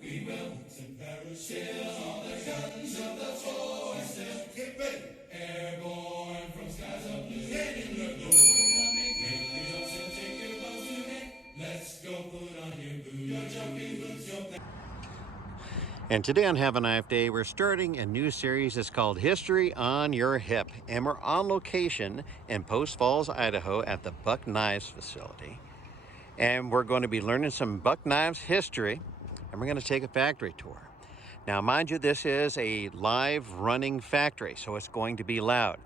We will to parachute all the guns of the forces. Get ready. Airborne from skies of blue. Heading the blue. Make the ocean take your boats today. Let's go put on your boots. Your jumping boots, your And today on Have a Nice Day, we're starting a new series. It's called History on Your Hip. And we're on location in Post Falls, Idaho at the Buck Knives facility. And we're going to be learning some Buck Knives history. And we're going to take a factory tour. Now, mind you, this is a live running factory, so it's going to be loud.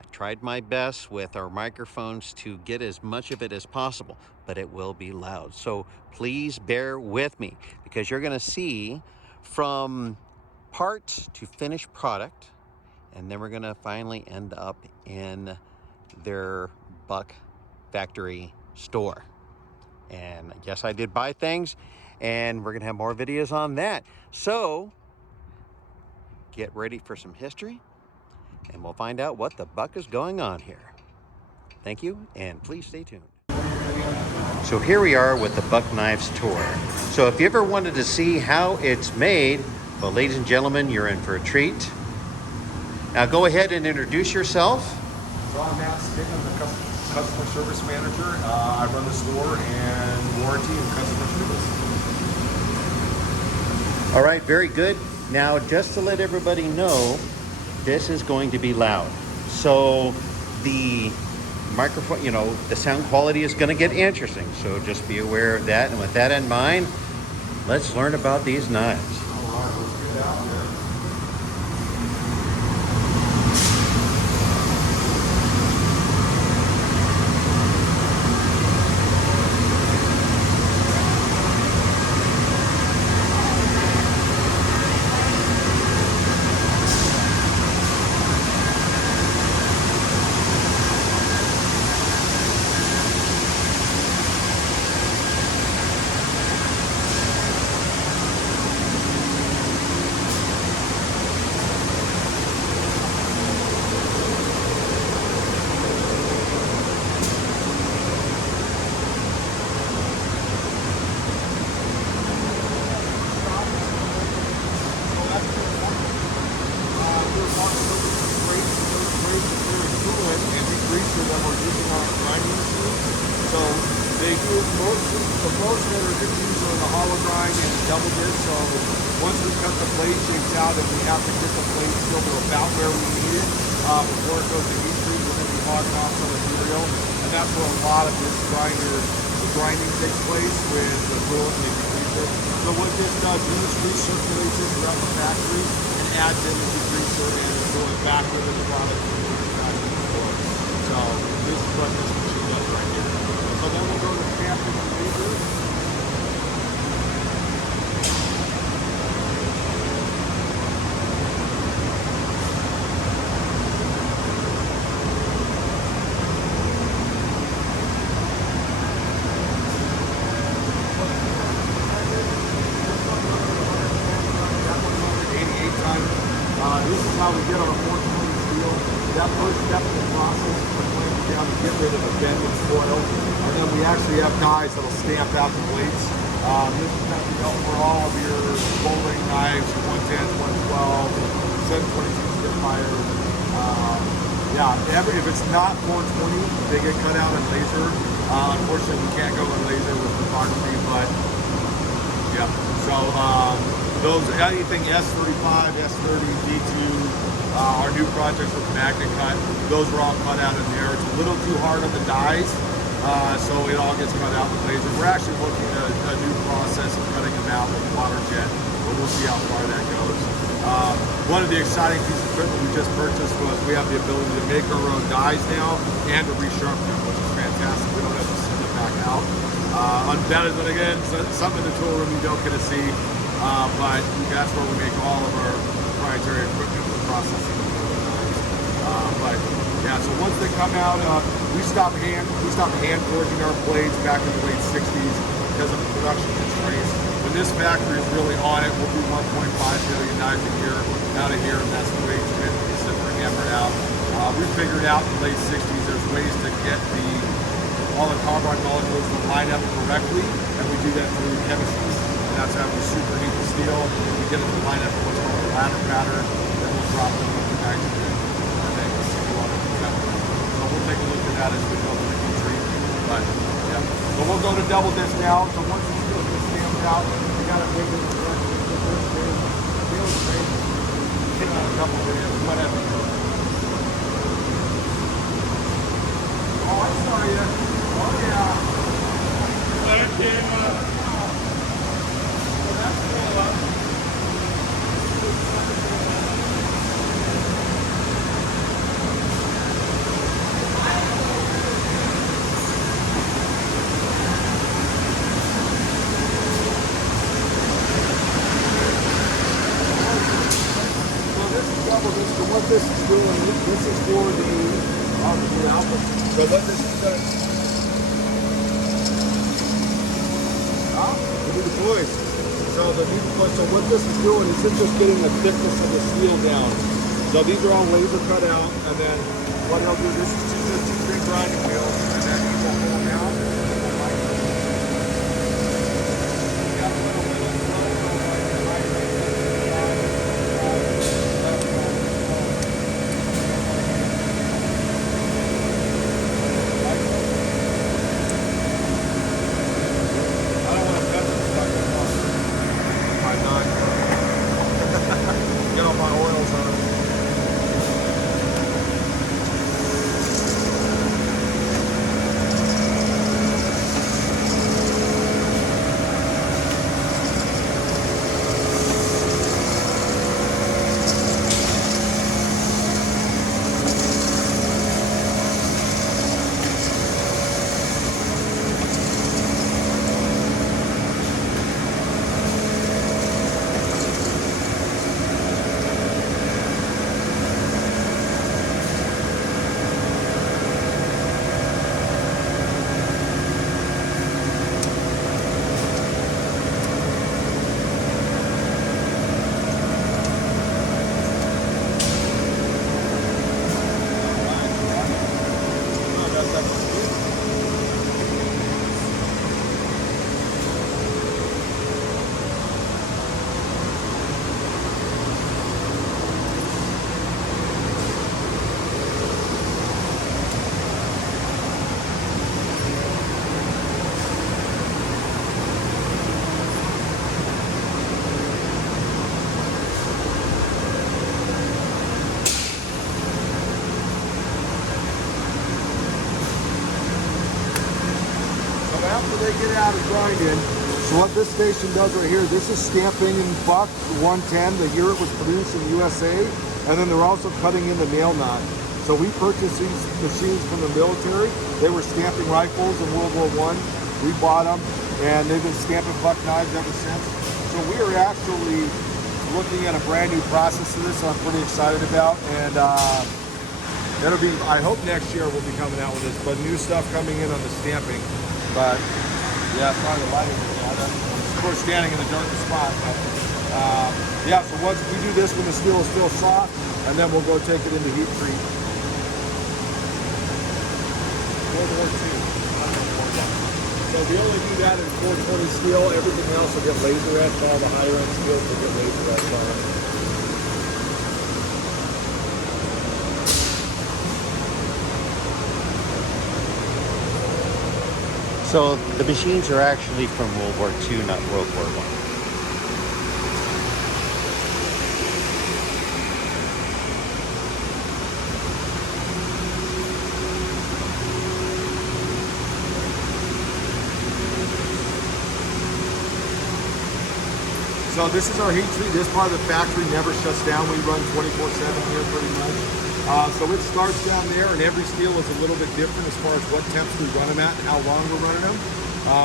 I tried my best with our microphones to get as much of it as possible, but it will be loud. So please bear with me, because you're going to see from parts to finished product, and then we're going to finally end up in their Buck factory store. And yes, I did buy things, and we're going to have more videos on that. So get ready for some history, and we'll find out what the buck is going on here. Thank you, and please stay tuned. So here we are with the Buck Knives tour. So if you ever wanted to see how it's made, well, ladies and gentlemen, you're in for a treat. Now go ahead and introduce yourself. So I'm Matt Stick, I'm the customer service manager. I run the store and warranty and customer service. All right, very good. Now, just to let everybody know, this is going to be loud. So the microphone, the sound quality is going to get interesting. So just be aware of that. And with that in mind, let's learn about these knives. All right, let's get out there. So they do the most that are good use are the hollow grind and double dip. So once we cut the blade shapes out, and we have to get the blade still to about where we need it before it goes to heat treat, we're going to be hogging off some material, and that's where a lot of this grinding takes place with the coolant and the degreaser. So what this does, this recirculates it throughout the factory and adds in the degreaser and going back into the product. So this is what this machine does right here. So then we'll go to stamping and laser. This is how we get our 420 steel. That first step in the process is to clamp it down to get rid of the bend and spoil. And then we actually have guys that'll stamp out the blades. This is going to be help for all of your bowling knives, 110s, 112, 722 Spitfire. If it's not 420, they get cut out in laser. Unfortunately, we can't go in laser with photography, but yeah. So those, anything S35, S30, D2, our new projects with Magna Cut, those are all cut out in there. It's a little too hard on the dies, so it all gets cut out with laser. We're actually looking at a new process of cutting them out with water jet, but we'll see how far that goes. One of the exciting pieces of equipment we just purchased was we have the ability to make our own dies now and to resharpen them, which is fantastic. We don't have to send them back out. Unvetted, but again, something in the tool room you don't get to see. But that's where we make all of our proprietary equipment for processing of those knives. But yeah, so once they come out, we stopped hand forging our blades back in the late 60s because of the production constraints. When this factory is really on it, we'll do 1.5 million knives a year out of here, and that's the way it's been. We sit there and hammer it out. We figured out in the late 60s there's ways to get all the carbide molecules to line up correctly, and we do that through chemistry. That's how we superheat the steel. We get it to line up with what's called a ladder pattern. Then we'll drop them with the nitrogen, and then continue on with the temperature. So we'll take a look at that as we go through the heat treat. But yeah, so we'll go to double disc now. So once the steel gets stamped out, we got to make it take on a couple of minutes, whatever. Oh, I saw you. Oh yeah. That's cool, huh? So what this is doing, this is for the alpha. So what this is doing, so what this is doing is it's just getting the thickness of the steel down. So these are all laser cut out, and then what he'll do, this is just two big grinding wheels, and then he will pull them out. Get all my oils on it. After they get out of grinding, so what this station does right here, this is stamping in buck 110, the year it was produced in the USA, and then they're also cutting in the nail knot. So we purchased these machines from the military. They were stamping rifles in World War I. We bought them, and they've been stamping buck knives ever since. So we are actually looking at a brand new process to this, so I'm pretty excited about. And that'll be, I hope next year we'll be coming out with this, but new stuff coming in on the stamping. But yeah, probably the lighting is on. Of course, standing in the darkest spot. But, yeah, so once we do this when the steel is still soft, and then we'll go take it into heat treat. World War II. So we only do that in 420 steel. Everything else will get laser etched. All the higher end steels will get laser etched on it. So the machines are actually from World War II, not World War I. So this is our heat treat. This part of the factory never shuts down. We run 24/7 here pretty much. So it starts down there, and every steel is a little bit different as far as what temps we run them at and how long we're running them.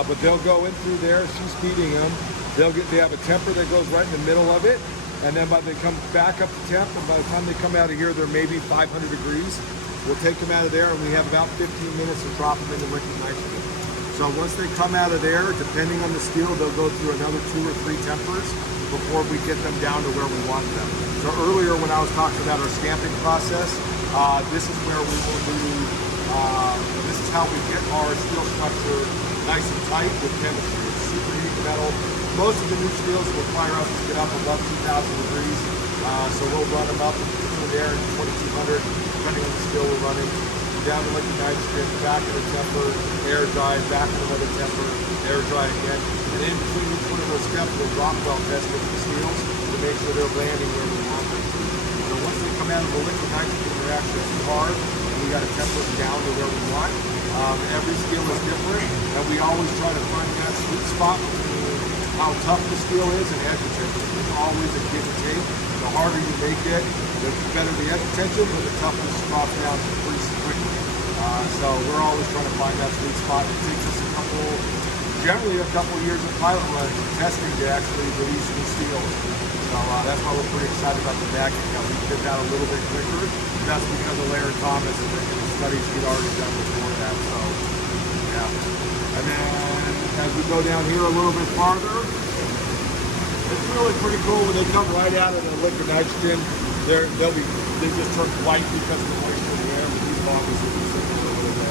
But they'll go in through there. She's feeding them. They have a temper that goes right in the middle of it, and then they come back up to temp, and by the time they come out of here, they're maybe 500 degrees. We'll take them out of there, and we have about 15 minutes to drop them into liquid nitrogen. So once they come out of there, depending on the steel, they'll go through another 2 or 3 tempers before we get them down to where we want them. So earlier when I was talking about our stamping process, this is where we will do, this is how we get our steel structure nice and tight with chemistry. It's super heat metal, most of the new steels will fire up to get up above 2,000 degrees. So we'll run them up between there and 2,200, depending on the steel we're running. Down to liquid nitrogen, back in a temper, air dry, back in another temper, air dry again. And in between each one of those steps, we'll drop well test with the steels to make sure they're landing where we want them to. So once they come out of the liquid nitrogen, they're actually too hard, and we got to temper them down to where we want. Every steel is different, and we always try to find that sweet spot between how tough the steel is and edge retention. There's always a give and take. The harder you make it, the better the edge retention, but the toughness drops down pretty quickly. So we're always trying to find that sweet spot. It takes us generally a couple years of pilot runs and testing to actually release new steels. So that's why we're pretty excited about the backing. We did that a little bit quicker. That's because of Larry Thomas and the studies he'd already done before that. So yeah. And then as we go down here a little bit farther, it's really pretty cool when they come right out of the liquid nitrogen. They just turn white because of the moisture in the air. But these bottles will be sitting a little bit.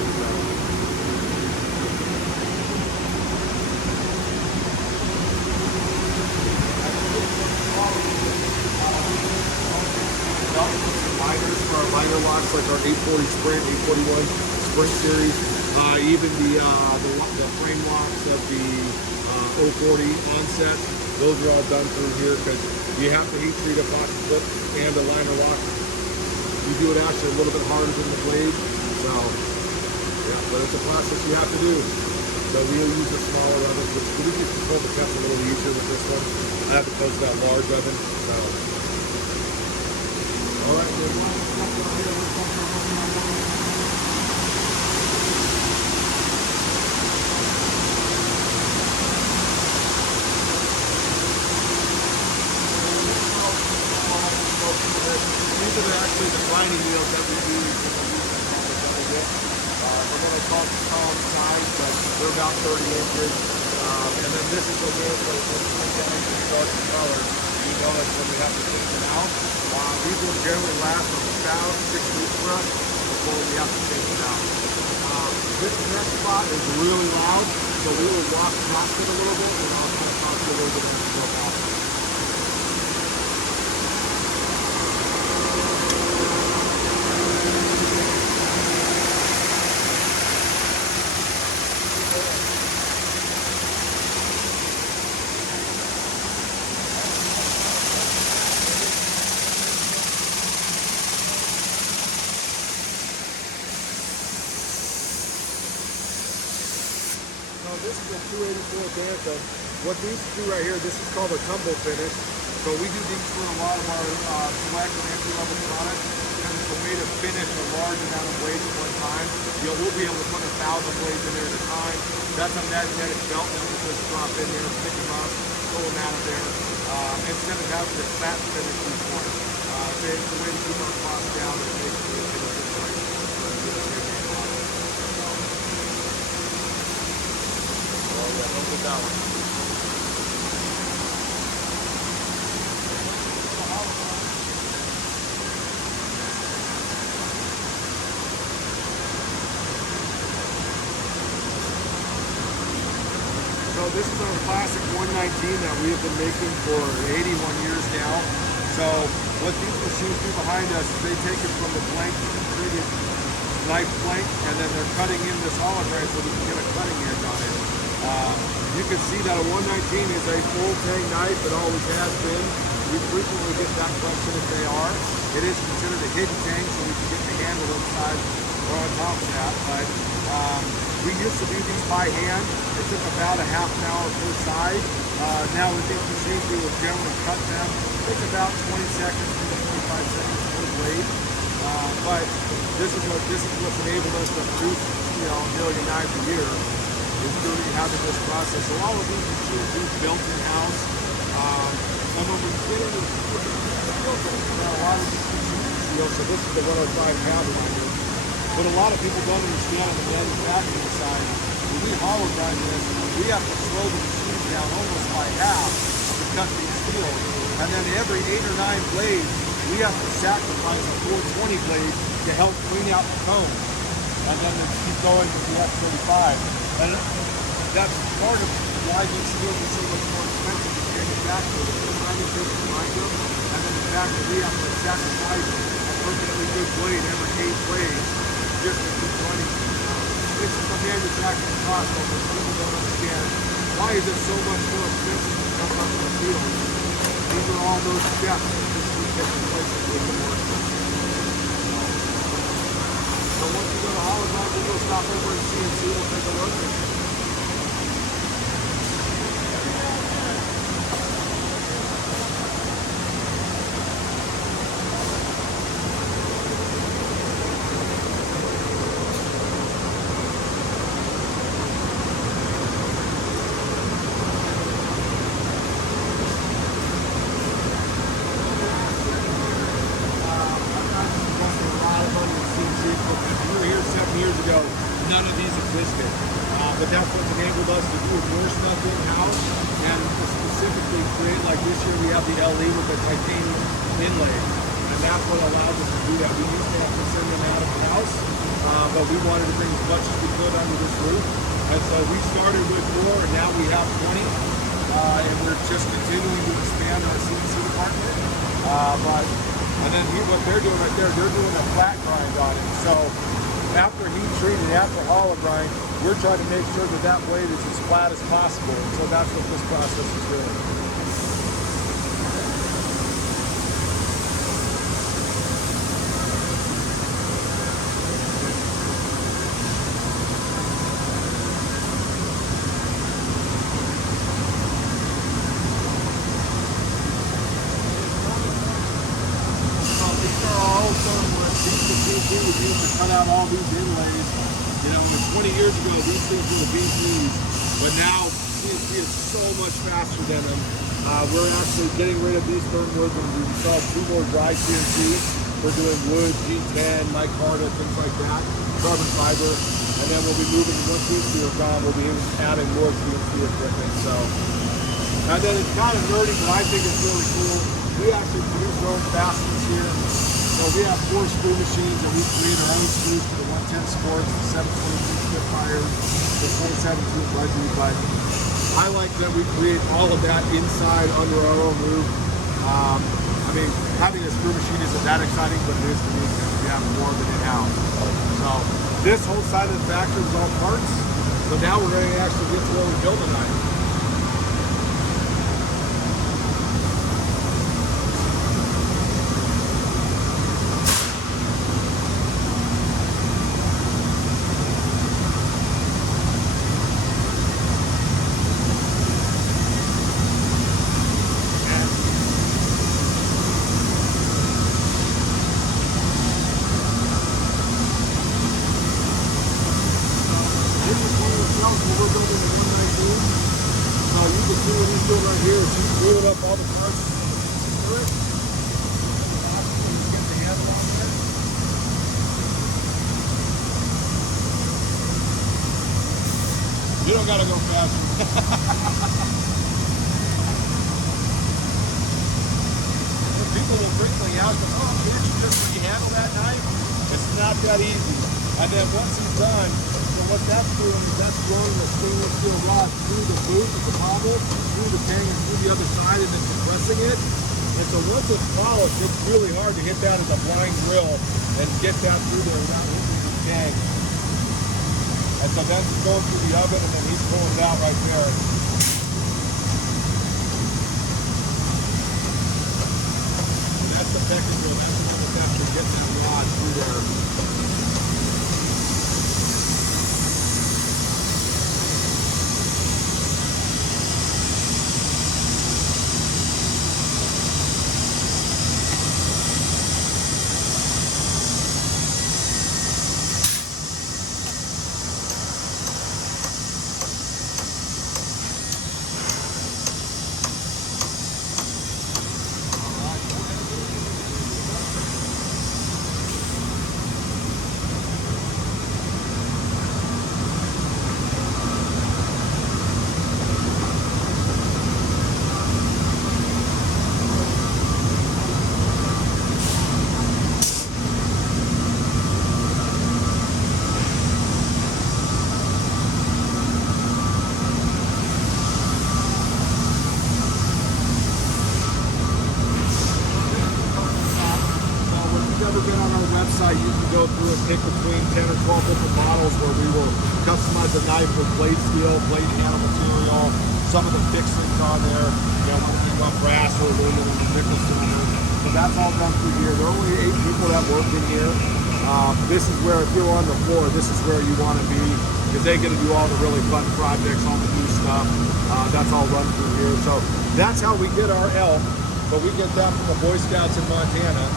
Liners for our liner locks, like our 840 Sprint, 841 Sprint series, even the frame locks of the 040 Onset. Those are all done through here because you have to heat treat a pocket clip and a liner lock. You do it actually a little bit harder than the blade, so yeah, but it's a process you have to do. So we'll use a smaller oven, which we can control the test a little easier with this one. I have to post that large oven. So all right, good. These are actually the grinding wheels that we use in the and then I call it the column size, but they're about 30 inches. And then this is the wheel that dark color. You know that's when we have to change them out. These will generally last about 6 weeks for us before we have to change them out. This next spot is really loud, so we will walk past it a little bit, and I'll kind of talk to you a little bit about it. This is a 284 Bantam. What these do right here, this is called a tumble finish. So we do these for a lot of our select and entry-level products. And it's a way to finish a large amount of blades at one time. We'll be able to put 1,000 blades in there at a time. That's a magnetic belt that will just drop in there, pick them up, pull them out of there. Instead of having to fat finish each one. It's a way to keep our costs down and make sure we get a good price for a good premium model. Oh yeah, don't get that one. So this is our classic 119 that we have been making for 81 years now. So what these machines do behind us is they take it from the blank treated knife blank, and then they're cutting in this hollow grind so we can get a cutting edge on it. You can see that a 119 is a full tang knife. It always has been. We frequently get that question if they are. It is considered a hidden tang, so we can get the handle inside or on top of that. But we used to do these by hand. It took about a half an hour per side. Now with these machines, we will generally cut them. It takes about 20 seconds to 25 seconds per blade. But this is what's enabled us to produce, a million knives a year. Is through having this process. So all of these machines we built in-house. And when we get into the steel, a lot of these machines steel. So this is the 105 Pathfinder. But a lot of people don't understand on the manufacturing side. When we hollow grind this, we have to slow the machines down almost by half to cut these steels. And then every 8 or 9 blades, we have to sacrifice a 420 blade to help clean out the cone. And then keep going with the F35. And that's part of why these steels are so much more expensive to manufacture. The designing takes behind them, and then the fact that we have to sacrifice a perfectly good blade every 8 blades just to keep running. It's just a manufacturing cost, but what people don't understand, why is it so much more expensive to come up in the field? These are all those steps that just keep taking place with the more expensive. So once you go to Holland, we'll go stop over and CNC, we'll take a look. None of these existed, but that's what's enabled us to do more stuff in-house and to specifically create, like this year we have the LE with the titanium inlay, and that's what allows us to do that. We used to have to send them out of the house, but we wanted to bring as much as we could under this roof, and so we started with 4 and now we have 20, and we're just continuing to expand our CNC department, and then here, what they're doing right there, they're doing a flat grind on it. So after heat treated, after hollow grind, we're trying to make sure that that blade is as flat as possible. And so that's what this process is doing. We used to cut out all these inlays. You know, 20 years ago, these things were VCs, but now CNC is so much faster than them. We're actually getting rid of these burn woods and we installed 2 more dry CNCs. We're doing wood, G10, micarta, things like that, carbon fiber, and then we'll be moving, once these two are gone, we'll be adding more CNC equipment. So, and then it's kind of nerdy, but I think it's really cool. We actually produce our own fasteners here. So we have 4 screw machines and we create our own screws for the 110 Sports, the 722 Spitfires, the 2017 Budgie, but I like that we create all of that inside under our own roof. I mean, having a screw machine isn't that exciting, but it is for me because we have more of it in-house. So this whole side of the factory is all parts, so now we're going to actually get to where we build tonight. We're building the 119. You can see what he's doing right here is he's gluing up all the parts to it. Get the handle on there. You don't gotta go faster. People will frequently ask us, oh, can't you just handle that knife? It's not that easy. And then once it's done, so what that's doing is that's running the stainless steel rod through the boot of the pommel, through the tang, and through the other side, and then compressing it. And so once it's polished, it's really hard to hit that as a blind drill and get that through there without hitting the tang. And so that's going through the oven, and then he's pulling it out right there. And that's the pecking drill. That's the one that's actually getting that rod through there. again on our website, you can go through and pick between 10 or 12 different models where we will customize a knife with blade steel, blade handle material, some of the fixings on there, you know, whether you want brass or aluminum or nickel silver. So that's all done through here. There are only 8 people that work in here. This is where, if you're on the floor, this is where you want to be, because they get to do all the really fun projects, all the new stuff. That's all run through here. So that's how we get our elk, but we get that from the Boy Scouts in Montana.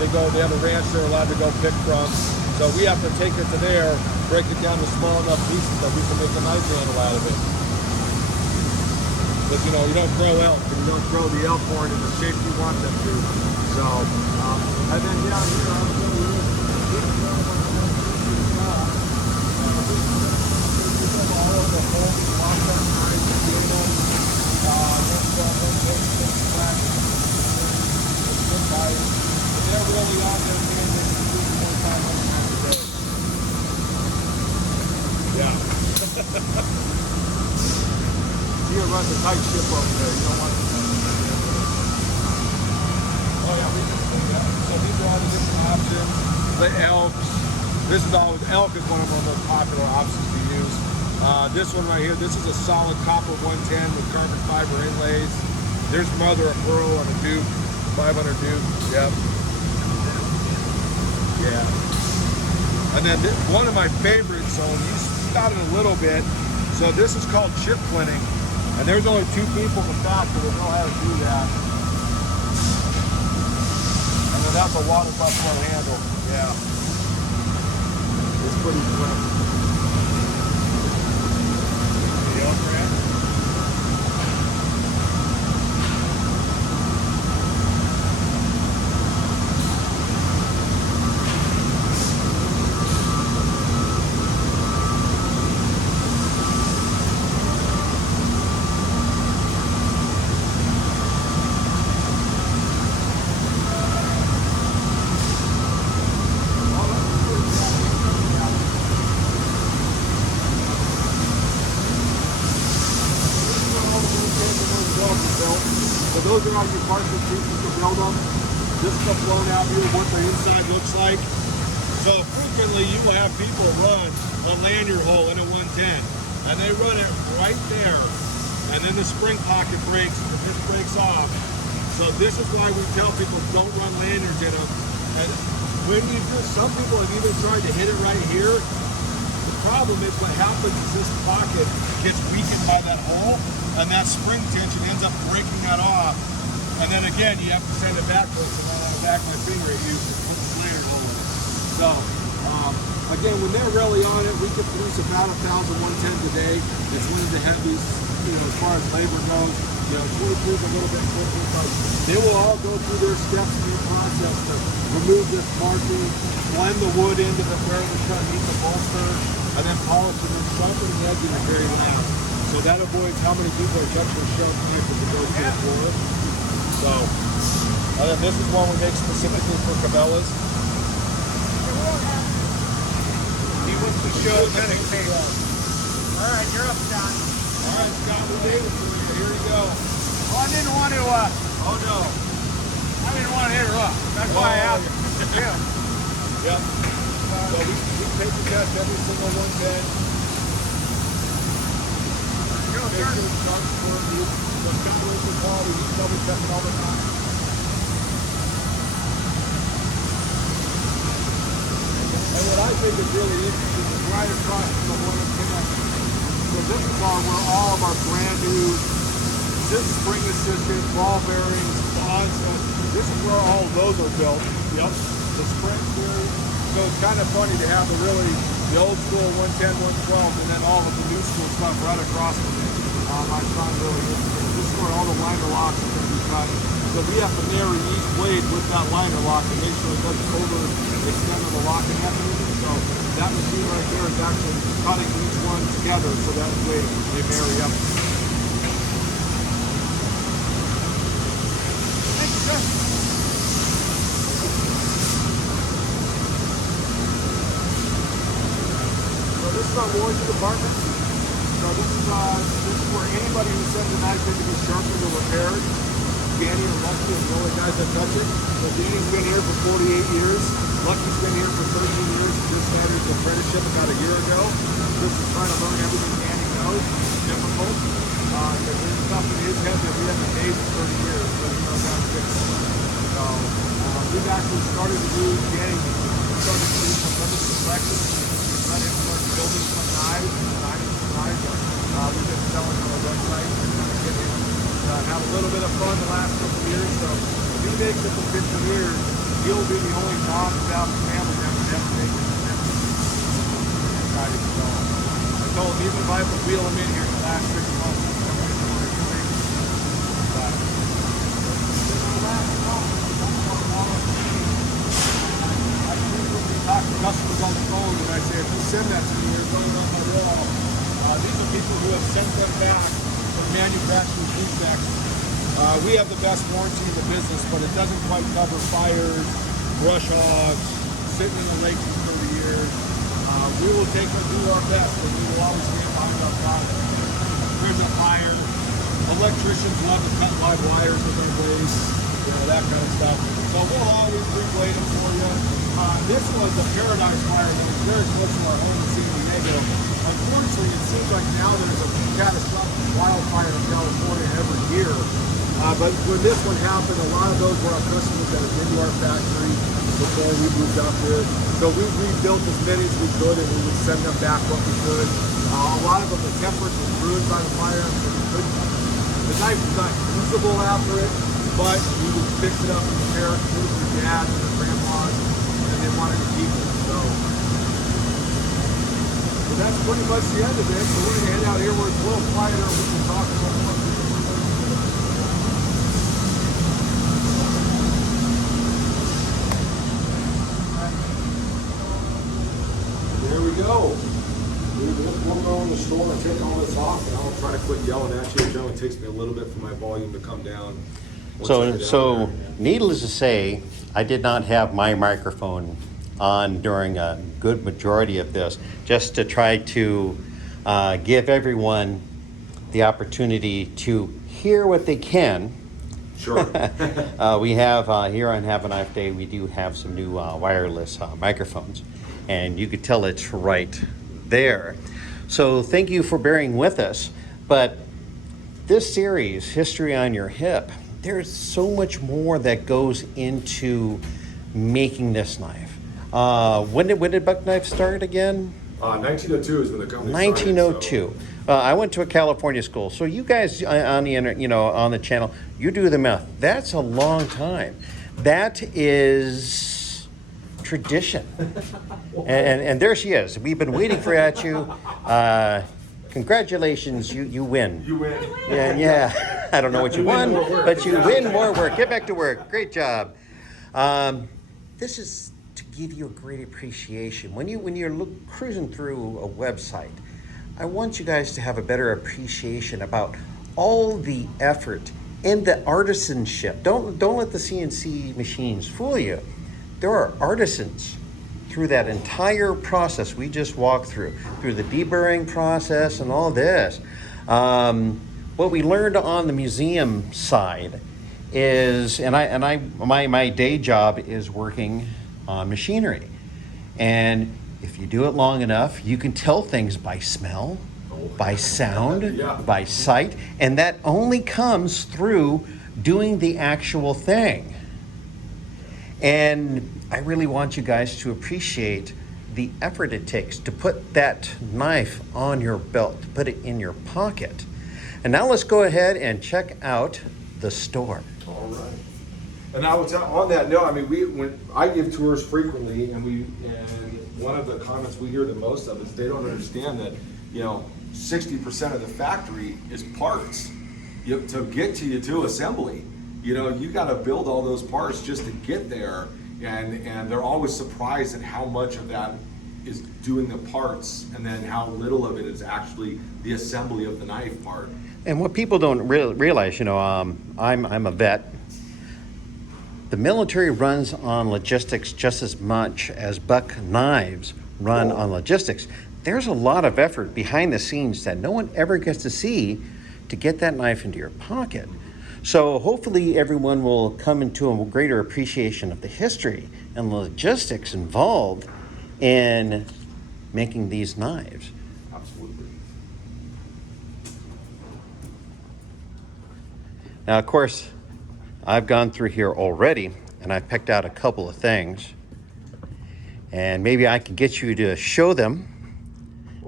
They have a ranch they're allowed to go pick from. So we have to take it to there, break it down to small enough pieces that we can make a knife handle out of it. Because, you know, you don't grow elk, and you don't grow the elk horn in the shape you want them to. So, and then down here, I'll show you. All of the holes, lock up knives, steel them. They're really out there doing this 4-500 times a day. Yeah. You run the tight ship over there. You don't want to. Oh yeah, we just do that. So these are all the different options. The elks. This is always elk is one of our most popular options to use. This one right here. This is a solid copper 110 with carbon fiber inlays. There's mother of pearl on a Duke, 500 Duke. Yep. Yeah. And then one of my favorites, so you got it a little bit. So this is called chip flinting. And there's only 2 people in the factory that know how to do that. And then that's a water buffalo handle. Yeah. It's pretty slim. The elk rack. So those are all your parts and pieces to build them. This is the flown out view of what the inside looks like. So frequently you will have people run a lanyard hole in a 110 and they run it right there. And then the spring pocket breaks and the disc breaks off. So this is why we tell people don't run lanyards in them. And when you do, some people have even tried to hit it right here. The problem is what happens is this pocket gets weakened by that hole and that spring tension ends up breaking that off. And then again, you have to send it backwards, and I want to back my finger at you to put the lanyard hole in. So, again, when they're really on it, we can produce about 1,000 110s a day. It's one of the heaviest, you know, as far as labor goes. You know, 22 is a little bit quicker, but they will all go through their steps in their process to remove this marking, blend the wood into where we're trying to meet the bolster, and then polish it and sharpen the edge in the very last. So that avoids how many people are touching a sharp knife as it goes to the floor. So, and then this is one we make specifically for Cabela's. He wants to show medic tape. All right, you're up, Scott. All right, Scott, we gave it to you. Here you go. Oh, I didn't want to, oh no. I didn't want to interrupt. That's why I asked him. Yep. So we take the test every single 110. Make sure it's sharp for you. The combination quality, he's double checking all the time. And what I think is really interesting is right across from the one that's connected. So this is where all of our brand new spring assisted, ball bearings, bonds. This is where all of those are built. Yep. The spring theory. So it's kind of funny to have the old school 110, 112, and then all of the new school stuff right across from it. I find really interesting. This is where all the liner locks are going to be cut. So we have to marry each blade with that liner lock to make sure it doesn't overextend on the locking mechanism. So that machine right there is actually cutting each one together so that way they marry up. Thank you, sir. So this is our warranty department. So this is where anybody who sends a knife in to be sharpened or repaired, scanning or and the only guys that touch it. So Danny's been here for 48 years. Lucky's been here for 13 years. He just started his apprenticeship about a year ago. Chris is trying to learn everything Danny knows. It's difficult. Because there's stuff in his head that we haven't made in 30 years. So he knows how to fix it. So we've actually started to do, Danny started to do some limited selections. We've let him start building some knives, designing some knives. We've been selling on our website and kind of get him have a little bit of fun the last couple of years. So if he makes it for 50 years, he'll be the only non-South family that would ever make it for 50 years. Exciting. So I told him even if I have to wheel him in here in the last 6 months, he's coming in for a few weeks. But I frequently talk to customers on the phone and I say, if you send that to me, you're going on my wall. These are people who have sent them back from manufacturing defects. We have the best warranty in the business, but it doesn't quite cover fires, brush hogs, sitting in the lake for 30 years. We will take and do our best, and we will always stand behind our product. There's a fire. Electricians love to cut live wires with their blades, that kind of stuff. So we'll always reblade them for you. This was a Paradise fire that was very close to our home in San Diego. Unfortunately, it seems like now there's a catastrophic wildfire in California every year. But when this one happened, a lot of those were our customers that had been to our factory before we moved up here. So we rebuilt as many as we could, and we would send them back what we could. A lot of them, the tempers were ruined by the fire, so we couldn't. The knife was not usable after it, but we would fix it up and repair it for their dad and their grandmas, and they wanted to keep it. So that's pretty much the end of it. So we're going to head out here where it's a little quieter. We can talk about what we're doing. There we go. We'll go in the store and take all this off, and I'll try to quit yelling at you. It only takes me a little bit for my volume to come down. So needless to say, I did not have my microphone on during a good majority of this, just to try to give everyone the opportunity to hear what they can. Sure. We have here on Have a Knife Day, we do have some new wireless microphones, and you could tell it's right there. So thank you for bearing with us. But this series, History on Your Hip, there's so much more that goes into making this knife. When did Buck Knife start again? 1902 is when the company 1902. started, so. I went to a California school, so you guys on the internet, on the channel, you do the math. That's a long time. That is tradition. and there she is. We've been waiting for you. Congratulations, you win. You win. Yeah. I don't know what you won, but you win more work. Get back to work. Great job. This is to give you a great appreciation. When you're cruising through a website, I want you guys to have a better appreciation about all the effort and the artisanship. Don't let the CNC machines fool you. There are artisans through that entire process we just walked through the deburring process and all this. What we learned on the museum side is, my day job is working on machinery. And if you do it long enough, you can tell things by smell, by sound, Yeah. by sight, and that only comes through doing the actual thing. And I really want you guys to appreciate the effort it takes to put that knife on your belt, to put it in your pocket. And now let's go ahead and check out the store. All right. And I was on that note. I mean, when I give tours frequently, and one of the comments we hear the most of is they don't understand that 60% of the factory is parts. To get to assembly, you got to build all those parts just to get there, and they're always surprised at how much of that is doing the parts, and then how little of it is actually the assembly of the knife part. And what people don't realize, I'm a vet. The military runs on logistics just as much as Buck Knives run on logistics. There's a lot of effort behind the scenes that no one ever gets to see to get that knife into your pocket. So hopefully everyone will come into a greater appreciation of the history and logistics involved in making these knives. Absolutely. Now, of course, I've gone through here already and I've picked out a couple of things. And maybe I can get you to show them.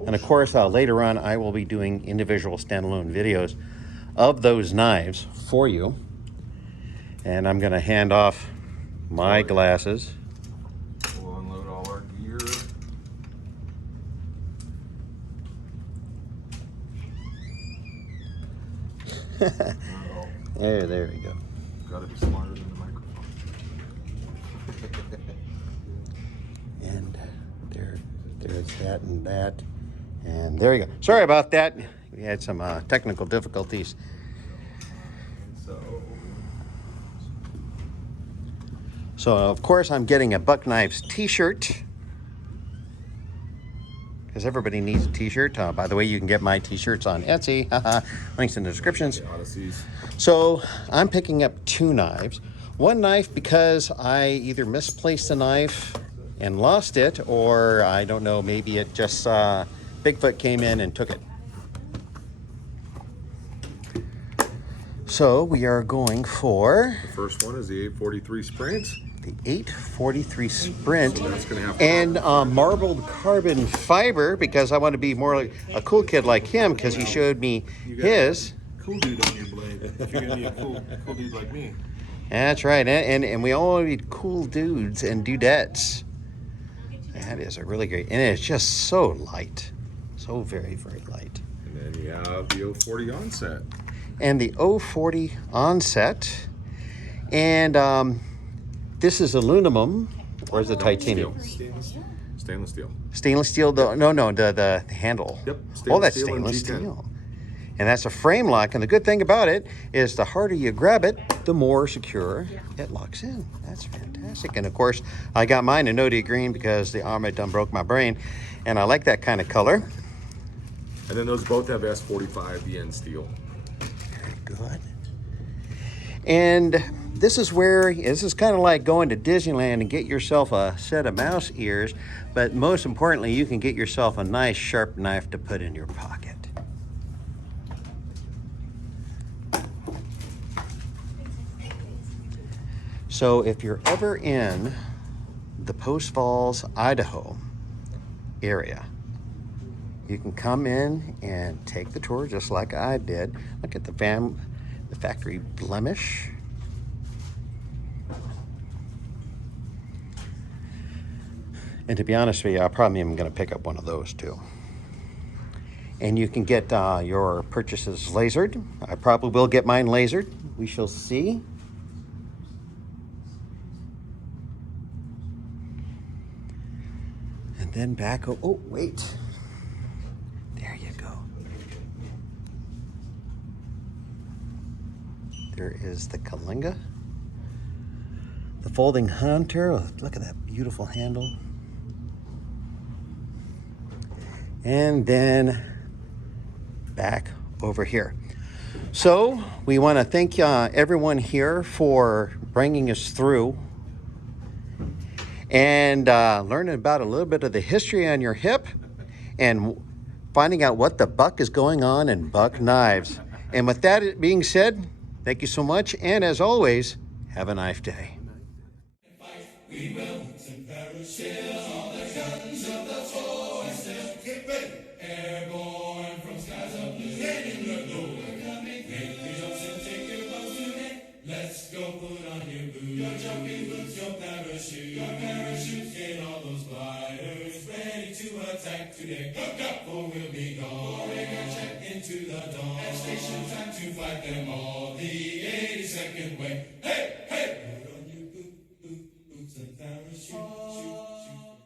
And of course, later on, I will be doing individual standalone videos of those knives for you. And I'm going to hand off my glasses. We'll unload all our gear. There we go. Gotta be smarter than the microphone. And there's that and that. And there you go. Sorry about that. We had some technical difficulties. So of course I'm getting a Buck Knives t-shirt, because everybody needs a t-shirt. By the way, you can get my t-shirts on Etsy. Links in the descriptions. So I'm picking up 2 knives. One knife because I either misplaced a knife and lost it, or I don't know, maybe it just Bigfoot came in and took it. So we are going for The first one is the 843 Sprint. the 843 Sprint, So that's gonna have and marbled carbon fiber, because I want to be more like a cool kid like him, because he showed me his. Cool dude on your blade. If you're gonna be a cool dude like me. That's right, and we all need cool dudes and dudettes. That is a really great, and it's just so light, so very, very light. And then you have the 040 Onset. And the 040 Onset, and this is aluminum, or is it titanium? Stainless steel. Stainless steel. The handle. Yep. Oh, that's Stainless stainless steel and steel. And that's a frame lock. And the good thing about it is the harder you grab it, the more secure it locks in. That's fantastic. And of course, I got mine in Nodi green because the Armor done broke my brain, and I like that kind of color. And then those both have S45 VN steel. Very good. And this is kind of like going to Disneyland and get yourself a set of mouse ears, but most importantly, you can get yourself a nice sharp knife to put in your pocket. So if you're ever in the Post Falls, Idaho area, you can come in and take the tour just like I did. Look at the factory blemish. And to be honest with you, I probably am going to pick up one of those too. And you can get your purchases lasered. I probably will get mine lasered. We shall see. And then back, oh wait. There you go. There is the Kalinga. The folding hunter. Oh, look at that beautiful handle. And then back over here. So we want to thank everyone here for bringing us through and learning about a little bit of the history on your hip and finding out what the buck is going on in Buck Knives. And with that being said, thank you so much, and as always, have a knife day. We will parachute all the guns of the forces. Get ready. Airborne from skies of blue. Heading the door. Make the jumps and take your bows today. Let's go put on your boots. Your jumping boots, your parachute. Your parachute, get all those gliders ready to attack today. Hook up or we'll be gone. Pouring our check into the dawn. At station time to fight them all. The 82nd way. Hey!